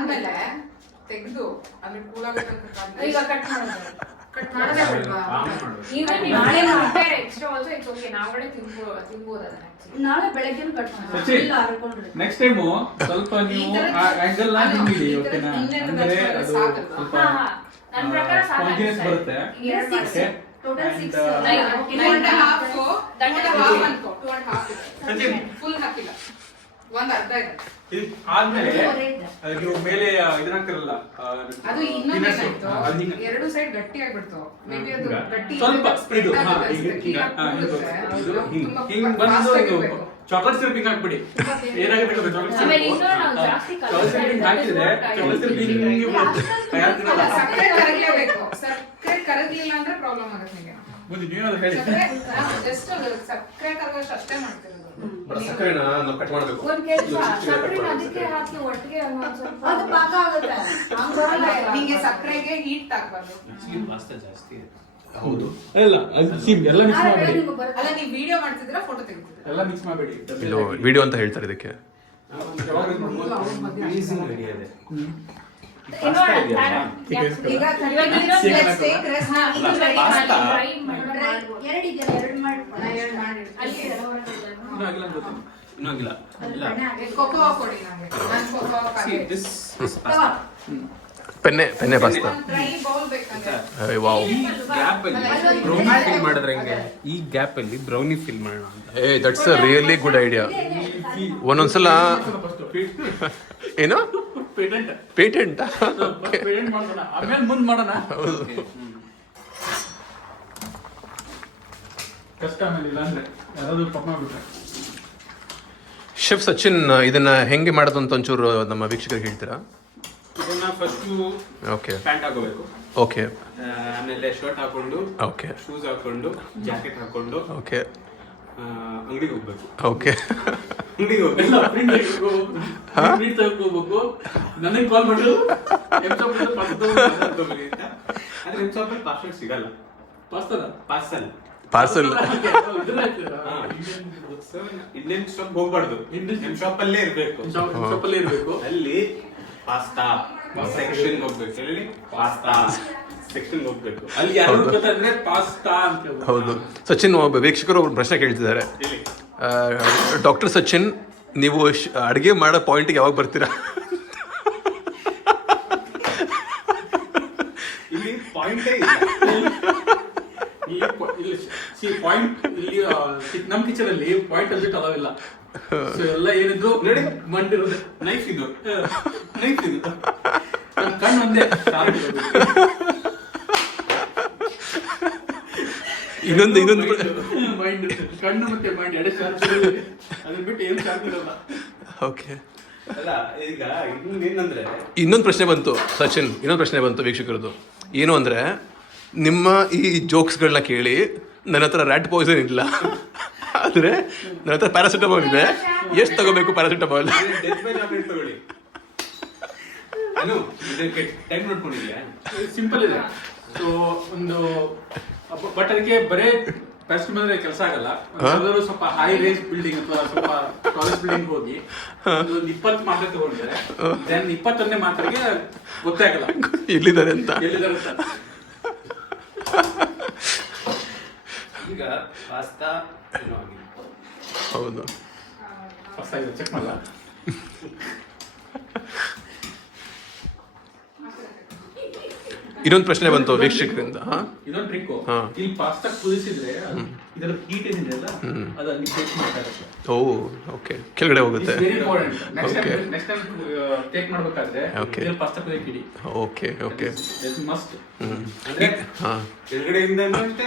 ಆದ್ಮೇಲೆ ತೆಗೆದು ಅಂದ್ರೆ ಕೂಲಾಗತ್ತೆ ಈಗ ಕಟ್ ಮಾಡೋದು ಕಟ್ ಮಾಡೋದೇ ಬೇಡವಾ ಈವನ್ ನಾಳೆ ಮಾಡ್ತಾರೆ ಎಕ್ಸ್ಟ್ರಾ ಆಲ್ಸೋ ಇಟ್ಸ್ ಓಕೆ ನಾಳೆ ತಿನ್ಬೋದು ಅದನ್ನ ನಾಳೆ ಬೆಳಗ್ಗೆ ಕಟ್ ಮಾಡಿ ಇಲ್ಲ ಹಾಕೊಂಡ್ರೆ ನೆಕ್ಸ್ಟ್ ಟೈಮ್ ಸ್ವಲ್ಪ ನೀವು ಆ ಆಂಗಲ್ ನ ಹಿಂಗಿಡಿ ಓಕೆನಾ ಅಂದ್ರೆ ಅದು ಸ್ವಲ್ಪ ನನ್ನ ಪ್ರಕಾರ ಕಾನ್ಫಿಡೆನ್ಸ್ ಬರುತ್ತೆ ಸಾಕು ಟೋಟಲ್ 6 ಫುಲ್ ಹಾಕಿಲ್ಲ ಒಂದ್ ಅರ್ಧ ಇದೆ ಆದ್ಮೇಲೆ ನೀವು ಮೇಲೆ ಇದನ್ನ ಹಾಕಿರಲ್ಲ ಅದು ಇನ್ನೊಂದು ಎರಡು ಸೈಡ್ ಗಟ್ಟಿ ಆಗ್ಬಿಡ್ತು ಮೇಬಿ ಅದು ಗಟ್ಟಿ ಸ್ವಲ್ಪ ಇದು ಹಿಂಗ್ ಬಂದು ಚಾಕ್ಲೇಟ್ ಸಿರಪ್ ಹಿಂಗ್ ಹಾಕ್ಬಿಡಿ ಏನಾಗುತ್ತೆ ಗೊತ್ತಾ ಚಾಕ್ಲೇಟ್ ಸಿರಪ್ ಹಾಕಿದ್ರೆ ಚಾಕ್ಲೇಟ್ ಸಿರಪ್ ಸಕ್ಕರೆ ಕರಗಲೇಬೇಕು ಸಕ್ಕರೆ ಕರಗಲಿಲ್ಲ ಅಂದ್ರೆ ಪ್ರಾಬ್ಲಮ್ ಆಗುತ್ತೆ ನಿಮಗೆ ಮುಂದೆ ನೀವೇನಾದ್ರು ಹೇಳಿ ಜಸ್ಟ್ ಸಕ್ಕರೆ ಕರಗೋಷ್ಟು ಅಷ್ಟೇ ಮಾಡ್ತಿರೋದು ಸಕ್ಕರೆನ ನಾವು ಕಟ್ ಮಾಡಬೇಕು ಒಂದ್ ಕೆಲಸ ಸಕ್ಕರೆ ಅದಕ್ಕೆ ಹಾಕಿ ಒಟ್ಟಿಗೆ ಒಂದ್ ಸ್ವಲ್ಪ ಅದು ಪಾಕ ಆಗುತ್ತೆ ನಿಮಗೆ ಸಕ್ಕರೆಗೆ ಹೀಟ್ ಆಗ್ಬಾರ್ದು ಪಾಸ್ತಾ ಜಾಸ್ತಿ ಹೌದು ಇಲ್ಲ ಎಲ್ಲ ಮಿಕ್ಸ್ ಮಾಡಬೇಡಿ ಅಲ್ಲ ನೀವು ವಿಡಿಯೋ ಮಾಡ್ತಿದ್ದೀರಾ ಫೋಟೋ ತೆಗಿತಿದ್ದೀರಾ ಎಲ್ಲ ಮಿಕ್ಸ್ ಮಾಡಬೇಡಿ ಇದು ವಿಡಿಯೋ ಅಂತ ಹೇಳ್ತಾರೆ ಇದಕ್ಕೆ ಈಸಿ ರೆಡಿ ಇದೆ ಈಗ let's take rest now ಎರಡು ಮಾಡಿ ಇನ್ನೂ ಆಗಿಲ್ಲ ಅನ್ಸುತ್ತೆ. ಇನ್ನೂ ಆಗಿಲ್ಲ ಕೋಕೋ ಕೊಡಿ ನಮಗೆ ನಾನು cocoa See, this is pasta. Penne pasta dry bowl ಬೇಕಂದ್ರೆ ವಾವ್ ಈ ಗ್ಯಾಪ್ ಅಲ್ಲಿ ಬ್ರೌನಿ ಫಿಲ್ ಮಾಡಿದ್ರೆ ಹೆಂಗೆ ಈ ಗ್ಯಾಪ್ ಅಲ್ಲಿ ಬ್ರೌನಿ ಫಿಲ್ ಮಾಡೋಣ ಅಂತ ಏ that's a really good idea ಒಂದೊಂದ್ಸಲ ಏನು ಪೇಟೆಂಟ್ ಪೇಟೆಂಟ್ ಪೇಟೆಂಟ್ ಮಾಡೋಣ ಆಮೇಲೆ ಮುಂದೆ ಮಾಡೋಣ ಕಷ್ಟ ಆಮೇಲೆ ಇಲ್ಲ ಅಂದ್ರೆ ಯಾರಾದ್ರೂ ತಪ್ಪು ಮಾಡ್ಬಿಟ್ರೆ ಶೆಫ್ ಸಚಿನ್ ಇದನ್ನ ಹೆಂಗೆ ಮಾಡೋದು ಅಂತ ಒಂಚೂರು ನಮ್ಮ ವೀಕ್ಷಕರಿಗೆ ಹೇಳ್ತೀರಾ? ಇದನ್ನ ಫಸ್ಟ್ ಓಕೆ ಪ್ಯಾಂಟ್ ಹಾಕೋಬೇಕು ಓಕೆ ಆಮೇಲೆ ಶರ್ಟ್ ಹಾಕೊಂಡು ಓಕೆ ಶೂಸ್ ಹಾಕೊಂಡು ಜಾಕೆಟ್ ಹಾಕೊಂಡು ಓಕೆ ಅಂಗಡಿಗೆ ಹೋಗ್ಬೇಕು ಓಕೆ ಅಂಗಡಿಗೆ ಹೋಗ್ಬೇಕು ಎಲ್ಲ ಪ್ರಿಂಟ್ ತಗೋಬೇಕು ನನಗೆ ಕಾಲ್ ಮಾಡಿದ್ರು ಆದ್ರೆ ನಿಮ್ ಶಾಪ್ ಪಾರ್ಸಲ್ ಸಿಗಲ್ಲ ಪಾಸ್ತಾದ ಪಾರ್ಸಲ್ ಪಾರ್ಸಲ್ ಇಂಡಿಯನ್ ಶಾಪ್ ಹೋಗ್ಬಾರ್ದು ನಿಮ್ ಶಾಪ್ ಅಲ್ಲೇ ಇರ್ಬೇಕು ಶಾಪಲ್ಲೇ ಇರಬೇಕು ಅಲ್ಲಿ ಪಾಸ್ತಾ ಸೆಕ್ಷನ್ ಹೋಗ್ಬೇಕು ಎಲ್ಲಿ ಪಾಸ್ತಾ ಸೆಕ್ಷನ್ ಹೋಗ್ಬೇಕು ಅಲ್ಲಿ ಯಾರು ಗೊತ್ತಂದ್ರೆ ಪಾಸ್ತಾ ಅಂತ ಹೇಳ್ಬೋದು. ಹೌದು ಸಚಿನ್ ಒಬ್ಬ ವೀಕ್ಷಕರು ಒಬ್ಬರು ಪ್ರಶ್ನೆ ಕೇಳ್ತಿದ್ದಾರೆ ಹೇಳಿ ಡಾಕ್ಟರ್ ಸಚಿನ್ ನೀವು ಅಡುಗೆ ಮಾಡೋ ಪಾಯಿಂಟ್ಗೆ ಯಾವಾಗ ಬರ್ತೀರಾ? ಇಲ್ಲಿ ಪಾಯಿಂಟೇ ಇಲ್ಲ ಇಲ್ಲಿ ಪಾಯಿಂಟ್ ಇಲ್ಲಿ ನಮ್ ಕಿಚನ್ ಅಲ್ಲಿ ಪಾಯಿಂಟ್ ಅಲ್ಲಿ ಅದಾವಿಲ್ಲ ಸೊ ಎಲ್ಲ ಏನಿದ್ರು ನೋಡಿ ಮಂಡಿರೋದು ನೈಫ್ ಇದು ನೈಫ್ ಇದು ನನ್ ಕಣ್ಣು ಒಂದೇ ಇನ್ನೊಂದು ಮೈಂಡ್ ಕಣ್ಣು ಮತ್ತೆ ಮೈಂಡ್ ಎಡೆ ಶಾರ್ಪ್ ಅದನ್ನ ಬಿಟ್ಟು ಏನು ಶಾರ್ಪ್ ಇರಲ್ಲ. ಓಕೆ ಅಲ್ಲ ಈಗ ಇನ್ನೇನಂದ್ರೆ ಇನ್ನೊಂದು ಪ್ರಶ್ನೆ ಬಂತು ಸಚಿನ್, ಇನ್ನೊಂದು ಪ್ರಶ್ನೆ ಬಂತು ವೀಕ್ಷಕರದು. ಏನು ಅಂದರೆ ನಿಮ್ಮ ಈ ಜೋಕ್ಸ್ಗಳನ್ನ ಕೇಳಿ ನನ್ನ ಹತ್ರ ರ್ಯಾಟ್ ಪಾಯ್ಸನ್ ಇಲ್ಲ, ಆದರೆ ನನ್ನ ಹತ್ರ ಪ್ಯಾರಾಸಿಟಮಾಲ್ ಇದೆ, ಎಷ್ಟು ತಗೋಬೇಕು ಪ್ಯಾರಾಸಿಟಮಾಲ್? ಡೆತ್ ಬೈ ಚಾಕ್ಲೇಟ್ ತಗೊಳ್ಳಿ. ಅನು ಇದಕ್ಕೆ ಟೈಮ್ ನೋಡ್ಕೊಂಡಿದ್ಯಾ? ಸಿಂಪಲ್ ಇದೆ. ಸೊ ಒಂದು ಬಟ್ ಅದಕ್ಕೆ ಬರೇ ಬೆಸ್ಟ್ ಬಂದ್ರೆ ಕೆಲಸ ಆಗಲ್ಲ. ಯಾವ್ದಾದ್ರು ಸ್ವಲ್ಪ ಹೈ ರೇಂಜ್ ಬಿಲ್ಡಿಂಗ್ ಅಥವಾ ಸ್ವಲ್ಪ ಟಾಲೆಸ್ಟ್ ಬಿಲ್ಡಿಂಗ್ ಹೋಗಿ ಒಂದು 20 ಮಾತ್ರೆ ತಗೊಂಡ್ರೆ ದೆನ್ 21ನೇ ಮಾತ್ರೆಗೆ ಗೊತ್ತಾಗಲ್ಲ ಎಲ್ಲಿದ್ದಾರೆ ಅಂತ. ಎಲ್ಲಿದ್ದಾರೆ ಅಂತ. ಈಗ ಪಾಸ್ತಾ ಏನೋ ಆಗಿದೆ. ಹೌದು ಫಸ್ಟ್ ಆಗಿದೆ ಚೆಕ್ ಮಾಡಲ್ಲ. ಇನ್ನೊಂದು ಪ್ರಶ್ನೆ ಬಂತು ವೀಕ್ಷಕರಿಂದ. ಇದೊಂದು ಟ್ರಿಕ್. ಹಾ. ಇಲ್ಲಿ ಪಾಸ್ತಾ ಕುದಿಸಿದ್ರೆ ಇದರ ಹೀಟ್ ಏನಿದೆ ಅಲ್ಲ ಅದು ಅಲ್ಲಿ ಟೇಕ್ ಮಾಡ್ತಾ ಇರುತ್ತೆ. ಓ ಓಕೆ, ಕೆಳಗಡೆ ಹೋಗುತ್ತೆ. Very important. Okay. Next time take ಮಾಡ್ಬೇಕಾದ್ರೆ Okay. ಇದರಲ್ಲಿ ಪಾಸ್ತಾ ಕುದಿಯಕ್ಕೆ ಇಡಿ. Okay okay that must. ಅಂದ್ರೆ ಹಾಂ ಕೆಳಗಡೆಯಿಂದ ಅಷ್ಟೇ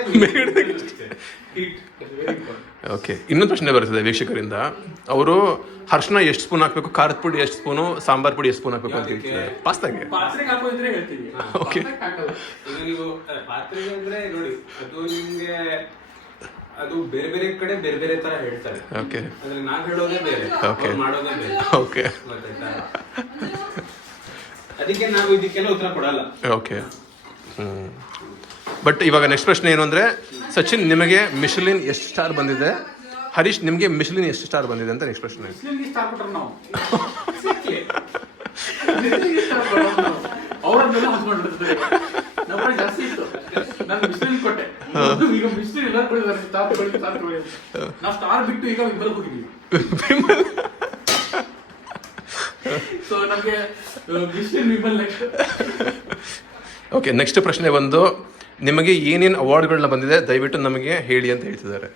ಹೀಟ್ ವೆರಿ ಇಂಪಾರ್ಟೆಂಟ್. ಓಕೆ. ಇನ್ನೊಂದು ಪ್ರಶ್ನೆ ಬರ್ತದೆ ವೀಕ್ಷಕರಿಂದ. ಅವರು ಅರ್ಶಿನ ಎಷ್ಟು ಸ್ಪೂನ್ ಹಾಕಬೇಕು, ಖಾರದ ಪುಡಿ ಎಷ್ಟು ಸ್ಪೂನು, ಸಾಂಬಾರ್ ಪುಡಿ ಎಷ್ಟು ಸ್ಪೂನ್ ಹಾಕಬೇಕು ಅಂತ ಹೇಳ್ತಾರೆ ಪಾಸ್ತಾಗೆ. ಪಾತ್ರೆಗೆ ಹಾಕೋದಿದ್ರೆ ಹೇಳ್ತೀವಿ. Okay. ಪಾಸ್ತಾಕ್ಕೆ ಹಾಕಲ್ಲ. ಈಗ ನೀವು ಪಾತ್ರೆಗೆ ಅಂದ್ರೆ ನೋಡಿ ಅದು ನಿಮ್ಗೆ ಅದು ಬೇರೆ ಬೇರೆ ಕಡೆ ಬೇರೆ ಬೇರೆ ತರ ಹೇಳ್ತಾರೆ. ಓಕೆ ಅಂದ್ರೆ ನಾನ್ ಹೇಳೋದೇ ಬೇರೆ, Okay. ಅವ್ರು ಮಾಡೋದೇ ಬೇರೆ. ಓಕೆ ಗೊತ್ತಾಯ್ತಾ? ಅದಕ್ಕೆ ನಾವು ಇದಕ್ಕೆಲ್ಲ ಉತ್ತರ ಕೊಡಲ್ಲ. ಓಕೆ. ಬಟ್ ಇವಾಗ ನೆಕ್ಸ್ಟ್ ಪ್ರಶ್ನೆ ಏನು ಅಂದರೆ, ಸಚಿನ್ ನಿಮಗೆ ಮಿಶಲಿನ್ ಎಷ್ಟು ಸ್ಟಾರ್ ಬಂದಿದೆ, ಹರೀಶ್ ನಿಮಗೆ ಮಿಶಲಿನ್ ಎಷ್ಟು ಸ್ಟಾರ್ ಬಂದಿದೆ ಅಂತ ನೆಕ್ಸ್ಟ್ ಪ್ರಶ್ನೆ. ಮುಸ್ಲಿಂಗೆ ಸ್ಟಾರ್ ಕೊಟ್ರು ನಾವು. ಅವ್ರನ್ನೆಲ್ಲ ಹಂಚ್ಕೊಂಡಿರ್ತಾರೆ. ನಮ್ಮ ಕಡೆ ಜಾಸ್ತಿ ಇತ್ತು. ನಾನು ಮಿಸ್ಟರ್ ಕೊಟ್ಟೆ. ಈಗ ಮಿಸ್ಟರ್ ಎಲ್ಲ ಕೊಡಿದ್ದಾರೆ, ಸ್ಟಾರ್ ಕೊಡಿ ನಾವು ಸ್ಟಾರ್ ಬಿಟ್ಟು ಈಗ ವಿಮಲ್ ಹೋಗಿದ್ದೀವಿ. ಸೊ ನಮಗೆ mister Vimal next. Okay, next ಪ್ರಶ್ನೆ ಬಂದು ನಿಮಗೆ ಏನೇನು ಅವಾರ್ಡ್ಗಳನ್ನ ಬಂದಿದೆ ದಯವಿಟ್ಟು ನಮಗೆ ಹೇಳಿ ಅಂತ ಹೇಳ್ತಿದ್ದಾರೆ.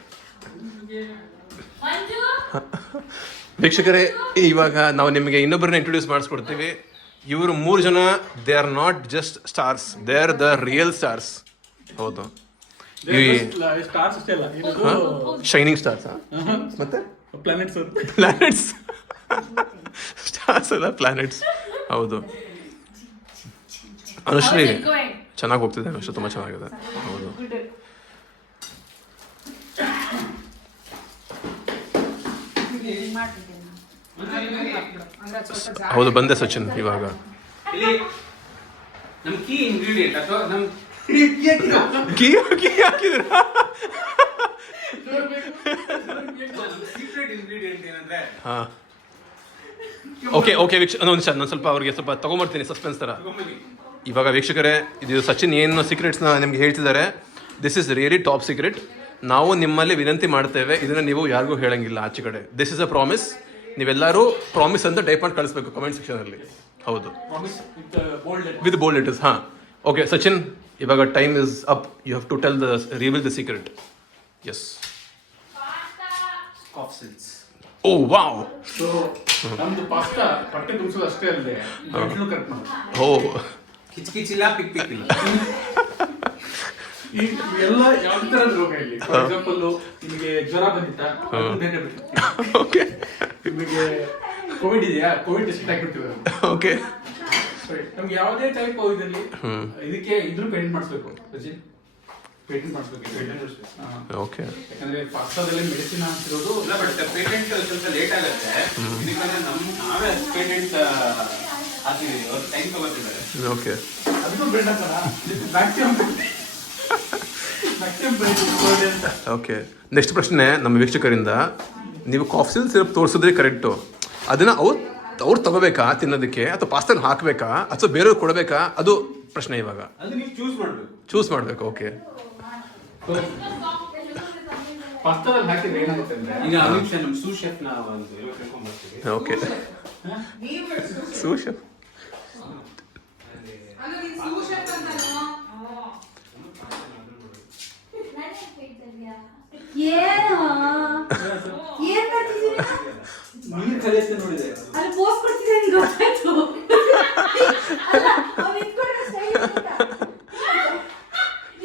ವೀಕ್ಷಕರೇ, ಇವಾಗ ನಾವು ನಿಮಗೆ ಇನ್ನೊಬ್ಬರನ್ನ ಇಂಟ್ರೊಡ್ಯೂಸ್ ಮಾಡಿಸ್ಕೊಡ್ತೀವಿ. ಇವರು 3 ಜನ, they are not just stars, they are the real stars. ಹೌದು, ಈ ಸ್ಟಾರ್ಸ್ ಅಷ್ಟೇ ಅಲ್ಲ, ಶೈನಿಂಗ್ ಸ್ಟಾರ್ಸ್. ಮತ್ತೆ ಪ್ಲಾನೆಟ್ಸ್ ಪ್ಲಾನೆಟ್ಸ್ ಸ್ಟಾರ್ಸ್ ಅಲ್ಲ, ಪ್ಲಾನೆಟ್ಸ್. ಹೌದು, ಅನುಶ್ರೀ ಚೆನ್ನಾಗಿ ಹೋಗ್ತಿದೆ. ಅನುಶ್ರೀ ತುಂಬ ಚೆನ್ನಾಗಿದೆ. ಹೌದು, ಹೌದು, ಬಂದೆ ಸಚಿನ್. ಇವಾಗ ಇಲ್ಲಿ ನಮ್ ಕೀ ಇಂಗ್ರೀಡಿಯೆಂಟ್ ಅಥವಾ ನಮ್ ಕೀ ಹಾಕಿದ್ದೀರಾ? ಸೀಕ್ರೆಟ್ ಇಂಗ್ರೀಡಿಯೆಂಟ್ ಏನಂದ್ರೆ ಹಾಂ, ಓಕೆ ಒಂದು ನಾನು ಸ್ವಲ್ಪ ಅವ್ರಿಗೆ ಸ್ವಲ್ಪ ತಗೊಂಬರ್ತೀನಿ ಸಸ್ಪೆನ್ಸ್ ಥರ. ಇವಾಗ ವೀಕ್ಷಕರೇ, ಇದು ಸಚಿನ್ ಏನು ಸೀಕ್ರೆಟ್ಸ್ನ ನಿಮ್ಗೆ ಹೇಳ್ತಿದ್ದಾರೆ. This is really top secret. ನಾವು ನಿಮ್ಮಲ್ಲಿ ವಿನಂತಿ ಮಾಡ್ತೇವೆ, ಇದನ್ನು ನೀವು ಯಾರಿಗೂ ಹೇಳಂಗಿಲ್ಲ ಆಚೆ ಕಡೆ. This is a promise. ನೀವೆಲ್ಲರೂ ಪ್ರಾಮಿಸ್ ಅಂತ ಟೈಪ್ ಮಾಡಿ ಕಳಿಸ್ಬೇಕು ಕಮೆಂಟ್ ಸೆಕ್ಷನಲ್ಲಿ. ಹೌದು, ವಿತ್ ಬೋಲ್ಡ್ ಲೆಟರ್ಸ್. ಹಾಂ, ಓಕೆ ಸಚಿನ್, ಇವಾಗ time is up. You have to tell reveal the secret. Yes. Oh wow. So ನಮ್ದು ಪಾಸ್ತಾ ಹೊಟ್ಟೆ ತುಂಬಿಸೋದು ಅಷ್ಟೇ ಅಲ್ಲದೆ ಗಂಟ್ಲು ಕಟ್ ಮಾಡೋದು. ಓ, ಕಿಚ್ಕಿಚ್ಚಿಲ್ಲ, ಪಿಕ್ ಪಿಕ್ ಇಲ್ಲ. ಈ ಎಲ್ಲ ಯಾವ ತರದ ರೋಗ ಇಲ್ಲಿ. ಫಾರ್ ಎಕ್ಸಾಂಪಲ್, ನಿಮಗೆ ಜ್ವರ ಬಂದಿತ್ತ, ಓಕೆ, ನಿಮಗೆ ಕೋವಿಡ್ ಇದೆಯಾ, ಕೋವಿಡ್ ಟೆಸ್ಟ್ ಹಾಕಿರ್ತೀವಿ. ಓಕೆ, ನಮ್ಗೆ ಯಾವುದೇ ಟೈಪ್ ಇದರಲ್ಲಿ ಇದಕ್ಕೆ ಇದ್ರೂ ಪೇಟೆಂಟ್ ಮಾಡಿಸ್ಬೇಕು. ಸಚಿನ್, ಪೇಟೆಂಟ್ ಮಾಡಿಸ್ಬೇಕು. ಓಕೆ, ಯಾಕಂದ್ರೆ ಪಾಸ್ತಾದಲ್ಲಿ ಮೆಡಿಸಿನ್ ಅಂತಿರೋದು ಇಲ್ಲ, ಬಟ್ ಪೇಟೆಂಟ್ ಸ್ವಲ್ಪ ಲೇಟ್ ಆಗುತ್ತೆ. ಇದಕ್ಕೆ ನಾವೇ ಪೇಟೆಂಟ್ ಹಾಕಿದೀವಿ, ಅವ್ರು ಟೈಮ್ ತಗೋತಿದ್ದಾರೆ. ಓಕೆ, ಅದಕ್ಕೂ ಬ್ರೆಡ್ ಹಾಕೋಣ. ಓಕೆ. ನೆಕ್ಸ್ಟ್ ಪ್ರಶ್ನೆ ನಮ್ಮ ವೀಕ್ಷಕರಿಂದ. ನೀವು ಕಾಫಿ ಸಿರಪ್ ತೋರಿಸಿದ್ರೆ ಕರೆಕ್ಟು, ಅದನ್ನು ಅವ್ರು ತಗೋಬೇಕಾ ತಿನ್ನೋದಕ್ಕೆ, ಅಥವಾ ಪಾಸ್ತಾನ ಹಾಕಬೇಕಾ, ಅಥವಾ ಬೇರೆಯವ್ರು ಕೊಡಬೇಕಾ? ಅದು ಪ್ರಶ್ನೆ. ಇವಾಗ ಅದು ನೀವು ಚೂಸ್ ಮಾಡಬೇಕು. ಓಕೆ, ಪಾಸ್ತಾದಲ್ಲಿ ಹಾಕಿದ್ರೆ ಏನಾಗುತ್ತೆ ಅಂದ್ರೆ, ಈಗ ಅಮಿತ್ ಶಾ ನಮ್ಮ ಸೂಸ್ ಶೆಫ್ ನ ಒಂದು ಕರ್ಕೊಂಡ್ ಬರ್ತೀವಿ. ಓಕೆ, ಸೂಶ್ ಅಂದ್ರೆ ನೀನ್ ಸೂಶೆಫ್ ಅಂತಾನೋ? ಏನು ಏನ್ ಮಾಡ್ತಿದ್ದೀರಿ? ನೀನ್ ಕಲಿಯತ್ತೆ ನೋಡಿದೆ. ಅಲ್ಲಿ ಪೋಸ್ಟ್ ಕೊಡ್ತಿದ್ದೆ, ನಿಂಗೆ ಗೊತ್ತಾಯ್ತು. ಅಲ್ಲ, ಅವ್ನು ಇಟ್ಕೊಂಡ್ರೆ style ಗೊತ್ತಾ?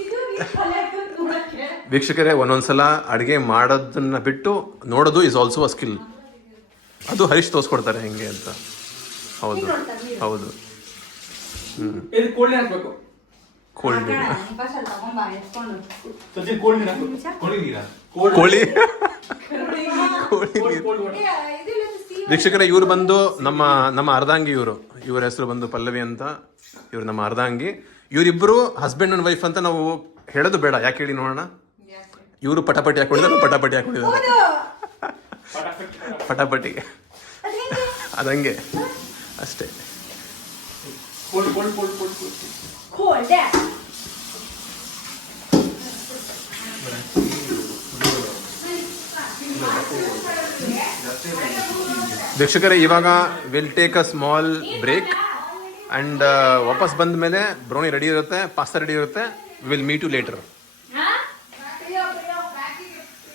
ಇದು ನೀನ್ ಕಲೆ ಹಾಕೊಂಡು ನೋಡಕ್ಕೆ. ವೀಕ್ಷಕರೇ, ಒಂದೊಂದ್ಸಲ ಅಡುಗೆ ಮಾಡೋದನ್ನ ಬಿಟ್ಟು ನೋಡೋದು ಇಸ್ ಆಲ್ಸೋ ಅ ಸ್ಕಿಲ್. ಅದು ಹರೀಶ್ ತೋರಿಸ್ಕೊಡ್ತಾರೆ ಹೆಂಗೆ ಅಂತ. ಹೌದು ಹೌದು. ಇದು ಕೋಲ್ಡ್ ಹಾಕ್ಬೇಕು. ಕೋಲ್ಡ್ ಫಸ್ಟ್ ಅಲ್ಲಿ ತಗೊಂಬಾ, ಎತ್ಕೊಂಡು. ಸಚಿನ್ ಕೋಲ್ಡ್ ನೀರು ಹಾಕ್ಬೇಕು. ಕೋಳಿ ನೀರ ಕೋಳಿ ಕೋಲ್ಡ್ ನೀರು. Cold water. ಇದಿಲ್ಲ, steam. ವೀಕ್ಷಕರೇ, ಇವರು ಬಂದು ನಮ್ಮ ಅರ್ಧಾಂಗಿ. ಇವ್ರ ಹೆಸರು ಬಂದು ಪಲ್ಲವಿ ಅಂತ. ಇವ್ರು ನಮ್ಮ ಅರ್ಧಾಂಗಿ. ಇವರಿಬ್ಬರು ಹಸ್ಬೆಂಡ್ ಅಂಡ್ ವೈಫ್ ಅಂತ ನಾವು ಹೇಳೋದು ಬೇಡ. ಯಾಕೆ ಹೇಳಿ ನೋಡೋಣ. ಇವರು ಪಟಾಪಟಿ ಹಾಕೊಂಡಿದ್ದಾರೆ, ಪಟಾಪಟಿ ಹಾಕೊಂಡಿದ್ದಾರೆ. ಪಟಾಪಟಿ ಅದಂಗೆ ಅಷ್ಟೇ. Cold cold cold cold cold. Cold. ವೀಕ್ಷಕರೇ, ಇವಾಗ will take a small break and ವಾಪಸ್ ಬಂದ ಮೇಲೆ ಬ್ರೌನಿ ರೆಡಿ ಇರುತ್ತೆ, ಪಾಸ್ತಾ ರೆಡಿ ಇರುತ್ತೆ. Will meet you litre.